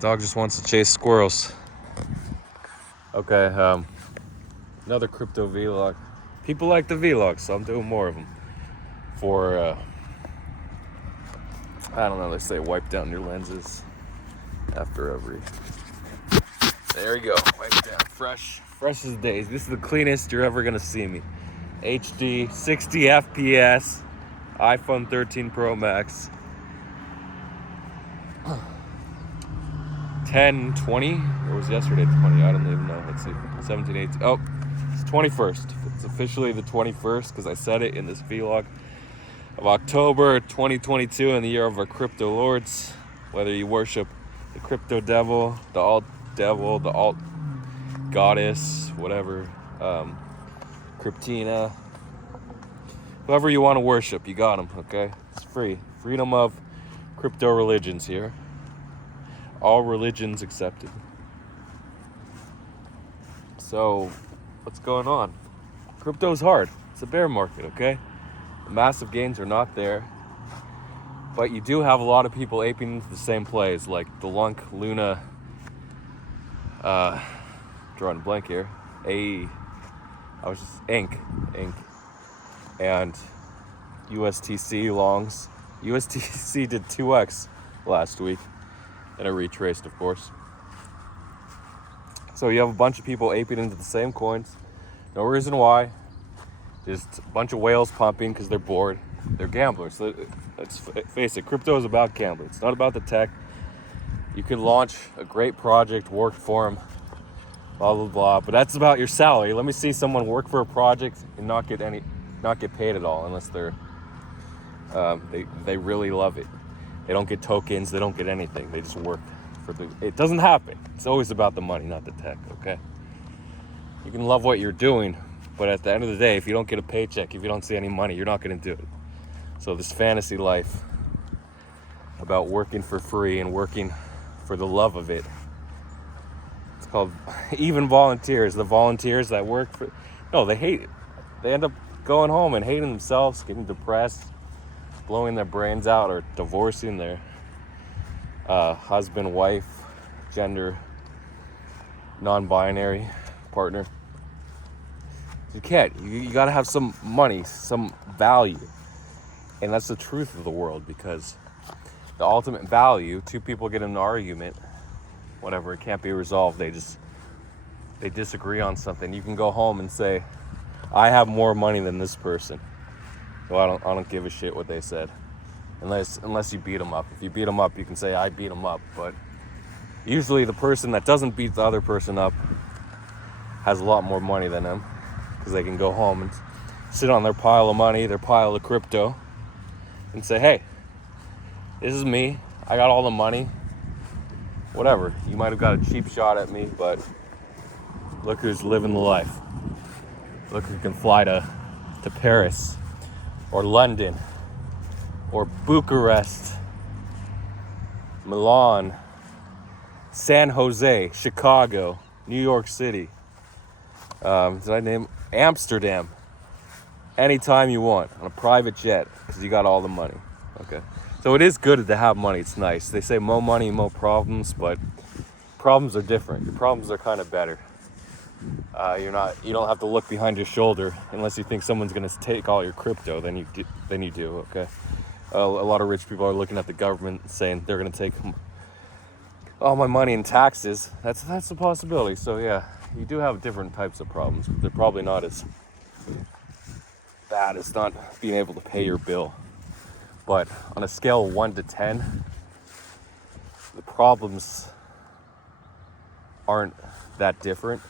Dog just wants to chase squirrels. Okay, another crypto vlog. People like the vlogs, so I'm doing more of them. For, I don't know, they say wipe down your lenses after every... There you go, wipe down, fresh as days. This is the cleanest you're ever gonna see me. HD, 60 FPS, iPhone 13 Pro Max. 10, 20, or was yesterday 20? I don't even know. Let's see, 17, 18. Oh, it's 21st. It's officially the 21st because I said it in this vlog of October 2022 in the year of our crypto lords. Whether you worship the crypto devil, the alt devil, the alt goddess, whatever, Cryptina, whoever you want to worship, you got them, okay? It's free. Freedom of crypto religions here. All religions accepted. So, what's going on? Crypto's hard. It's a bear market, okay? The massive gains are not there. But you do have a lot of people aping into the same plays, like the Lunk, Luna, drawing a blank here. Ink. And USTC longs. USTC did 2x last week. And it retraced, of course. So you have a bunch of people aping into the same coins. No reason why. Just a bunch of whales pumping because they're bored. They're gamblers. Let's face it, crypto is about gambling. It's not about the tech. You can launch a great project, work for them, blah, blah, blah. But that's about your salary. Let me see someone work for a project and not get paid at all unless they're, they really love it. They don't get tokens, they don't get anything. They just work it doesn't happen. It's always about the money, not the tech, okay? You can love what you're doing, but at the end of the day, if you don't get a paycheck, if you don't see any money, you're not gonna do it. So this fantasy life about working for free and working for the love of it, it's called even volunteers. The volunteers that work for, no, they hate it. They end up going home and hating themselves, getting depressed, blowing their brains out, or divorcing their husband, wife, gender, non-binary partner. You can't. You gotta have some money, some value. And that's the truth of the world, because the ultimate value, two people get in an argument, whatever, it can't be resolved. They disagree on something. You can go home and say, I have more money than this person. So I don't give a shit what they said, unless you beat them up. If you beat them up, you can say I beat them up. But usually the person that doesn't beat the other person up has a lot more money than them, because they can go home and sit on their pile of money, their pile of crypto, and say, hey, this is me. I got all the money. Whatever. You might have got a cheap shot at me, but look who's living the life. Look who can fly to Paris, or London, or Bucharest, Milan, San Jose, Chicago, New York City. Did I name Amsterdam? Anytime you want, on a private jet, because you got all the money. Okay. So it is good to have money. It's nice. They say more money, more problems, but problems are different. Your problems are kind of better. You don't have to look behind your shoulder unless you think someone's going to take all your crypto. Then you do. Okay. A lot of rich people are looking at the government saying they're going to take all my money in taxes. That's a possibility. So yeah, you do have different types of problems, but they're probably not as bad as not being able to pay your bill. But on a scale of 1 to 10, the problems aren't that different.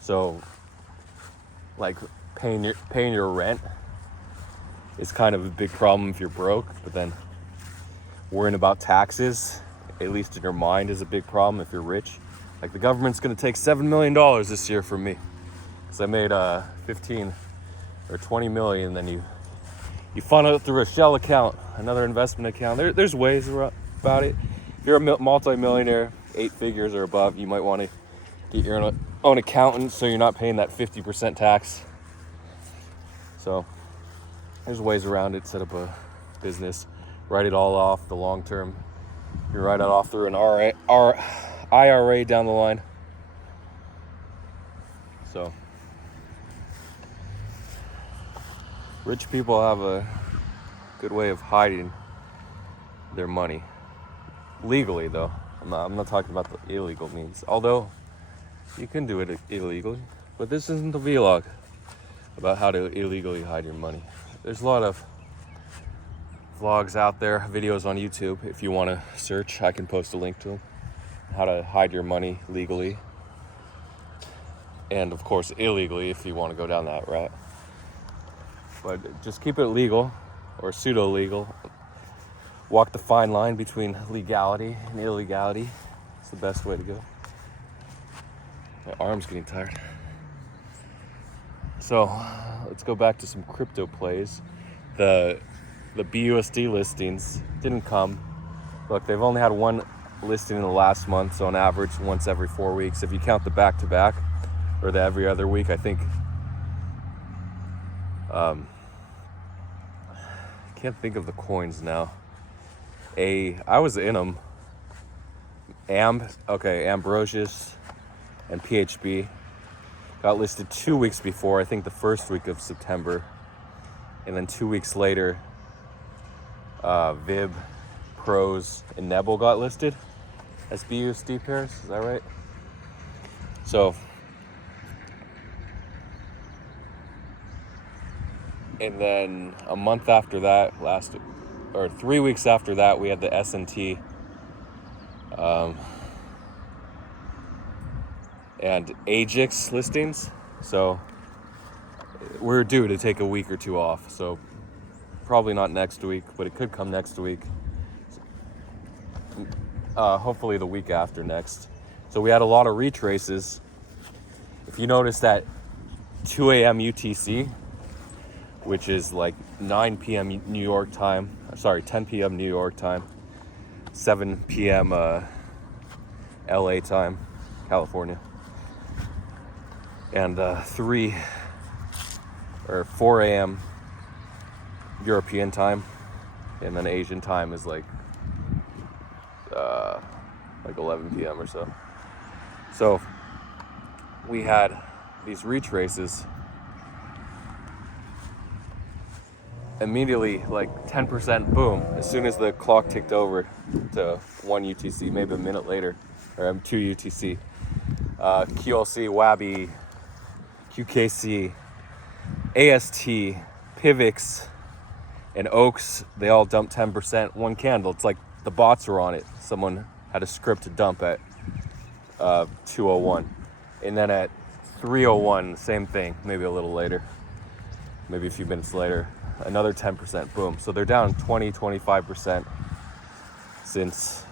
So, like paying your rent is kind of a big problem if you're broke, but then worrying about taxes, at least in your mind, is a big problem if you're rich. Like the government's gonna take $7 million this year from me, because I made 15 or 20 million, then you funnel it through a shell account, another investment account. There's ways about it. If you're a multi-millionaire, 8 figures or above, you might want to get your own accountant so you're not paying that 50% tax. So there's ways around it. Set up a business, write it all off, the long-term You write it off through an IRA down the line. So, rich people have a good way of hiding their money. Legally, though. I'm not talking about the illegal means. Although, you can do it illegally. But this isn't the vlog about how to illegally hide your money. There's a lot of vlogs out there, videos on YouTube. If you want to search, I can post a link to them. How to hide your money legally. And of course, illegally if you want to go down that route. But just keep it legal or pseudo-legal. Walk the fine line between legality and illegality. It's the best way to go. My arm's getting tired. So, let's go back to some crypto plays. The BUSD listings didn't come. Look, they've only had one listing in the last month, so on average once every 4 weeks. If you count the back-to-back or the every other week, I think I can't think of the coins now. I was in them. Ambrosius and PHB got listed 2 weeks before, I think the first week of September. And then 2 weeks later, Vib, Pros, and Nebel got listed as BUSD pairs. Is that right? So, and then a month after that, 3 weeks after that, we had the S&T and Ajax listings. So we're due to take a week or two off. So probably not next week, but it could come next week. Hopefully the week after next. So we had a lot of retraces. If you notice that 2 a.m. UTC, which is like 9 p.m. New York time, 10 p.m. New York time, 7 p.m. LA time, California, and 3 or 4 a.m. European time, and then Asian time is like 11 p.m. or so. So we had these retraces. Immediately, like 10% boom, as soon as the clock ticked over to 1 UTC, maybe a minute later, or 2 UTC. QLC, Wabi, QKC, AST, Pivx, and Oaks, they all dumped 10%, one candle. It's like the bots were on it. Someone had a script to dump at 2:01. And then at 3:01, same thing, maybe a little later, maybe a few minutes later, another 10%, boom. So they're down 25% since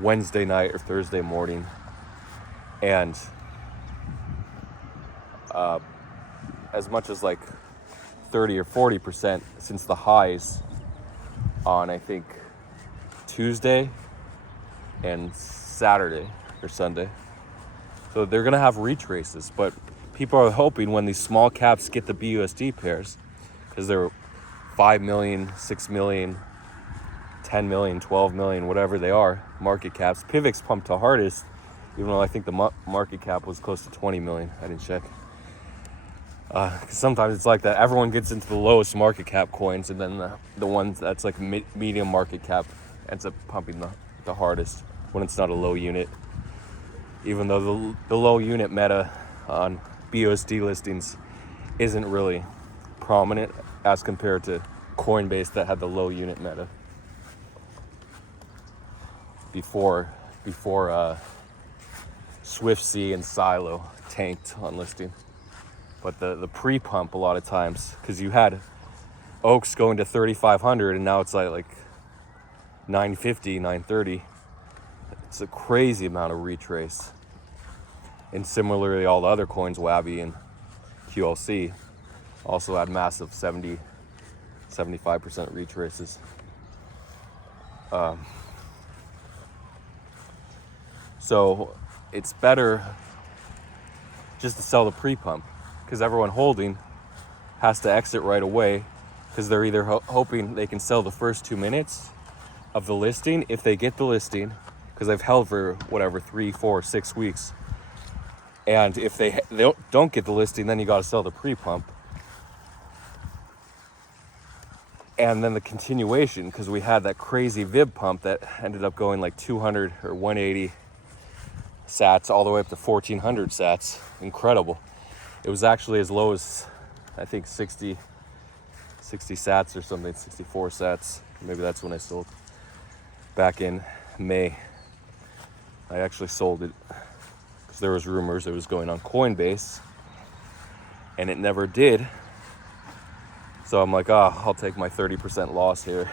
Wednesday night or Thursday morning. And as much as like 30 or 40% since the highs on, I think, Tuesday and Saturday or Sunday. So they're gonna have retraces, but people are hoping when these small caps get the BUSD pairs, because they're 5 million, 6 million, 10 million, 12 million, whatever they are, market caps. Pivx pumped the hardest, even though I think the market cap was close to 20 million. I didn't check. Because sometimes it's like that. Everyone gets into the lowest market cap coins, and then the ones that's like medium market cap ends up pumping the hardest when it's not a low unit. Even though the low unit meta on BUSD listings isn't really prominent as compared to Coinbase that had the low unit meta before SwiftC and Silo tanked on listing. But the pre-pump a lot of times, because you had Oaks going to 3,500 and now it's like 950, 930. It's a crazy amount of retrace. And similarly, all the other coins, Wabi and QLC, also had massive 70, 75% retraces. So it's better just to sell the pre-pump, because everyone holding has to exit right away, because they're either hoping they can sell the first 2 minutes of the listing, if they get the listing, because I've held for whatever 3, 4, 6 weeks, and if they don't get the listing, then you got to sell the pre-pump. And then the continuation, because we had that crazy Vib pump that ended up going like 200 or 180 sats all the way up to 1400 sats. Incredible. It was actually as low as, I think, 60 sats or something, 64 sats. Maybe that's when I sold. Back in May. I actually sold it because there was rumors it was going on Coinbase, and it never did. So I'm like, I'll take my 30% loss here.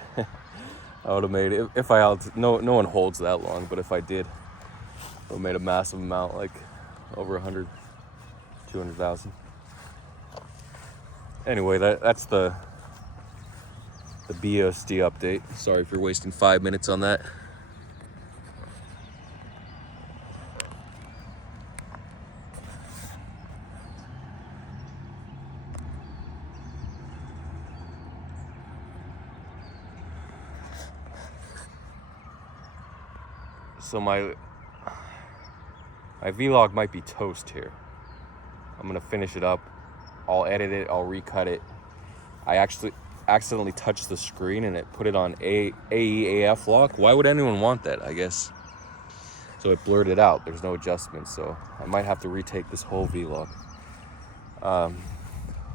I would have made it, if I held, no one holds that long, but if I did, I would have made a massive amount, like over 100, 200,000. Anyway, that's the BUSD update. Sorry if you're wasting 5 minutes on that. So my vlog might be toast here. I'm gonna finish it up. I'll edit it, I'll recut it. I actually accidentally touched the screen and it put it on AEAF lock. Why would anyone want that, I guess? So it blurred it out. There's no adjustment, so I might have to retake this whole vlog.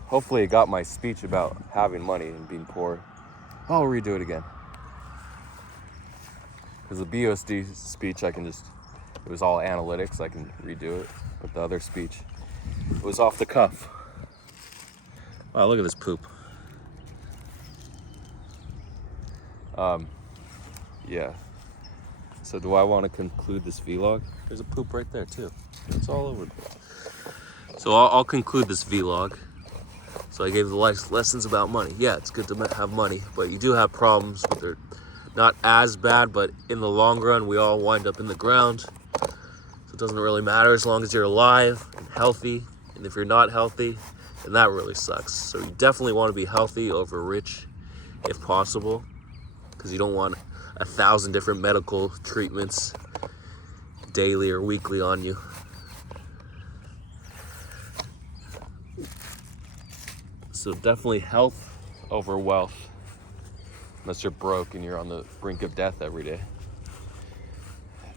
Hopefully it got my speech about having money and being poor. I'll redo it again. Because the BUSD speech, it was all analytics, I can redo it. But the other speech, it was off the cuff. Wow, look at this poop. Yeah. So do I want to conclude this vlog? There's a poop right there too. It's all over. So I'll conclude this vlog. So I gave the lessons about money. Yeah, it's good to have money, but you do have problems, but they're not as bad, but in the long run, we all wind up in the ground. So it doesn't really matter as long as you're alive and healthy. And if you're not healthy, then that really sucks. So you definitely want to be healthy over rich if possible, because you don't want 1,000 different medical treatments daily or weekly on you. So definitely health over wealth, unless you're broke and you're on the brink of death every day.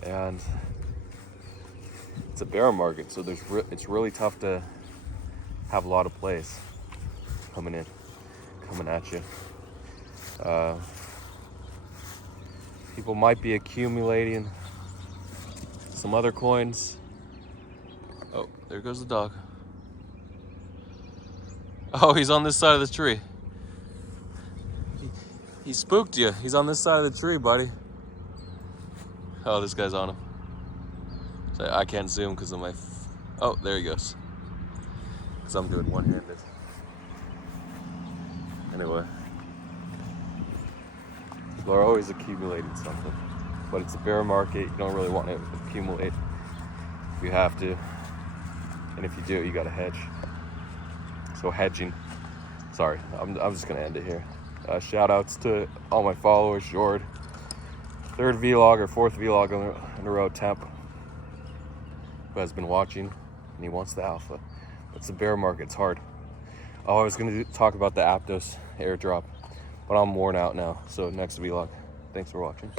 And it's a bear market, so it's really tough to have a lot of plays coming at you. People might be accumulating some other coins. Oh, there goes the dog. Oh, he's on this side of the tree. He spooked you. He's on this side of the tree, buddy. Oh, this guy's on him. So I can't zoom because of my... Oh, there he goes. Because I'm doing one-handed. Anyway. People are always accumulating something. But it's a bear market. You don't really want to accumulate if you have to. And if you do, you got to hedge. So hedging. Sorry, I'm just going to end it here. Shout outs to all my followers. Jord. 3rd vlog or 4th vlog on the road, Temp, who has been watching, and he wants the alpha. It's a bear market, it's hard. Oh, I was going to talk about the Aptos airdrop, but I'm worn out now, so next vlog. Thanks for watching.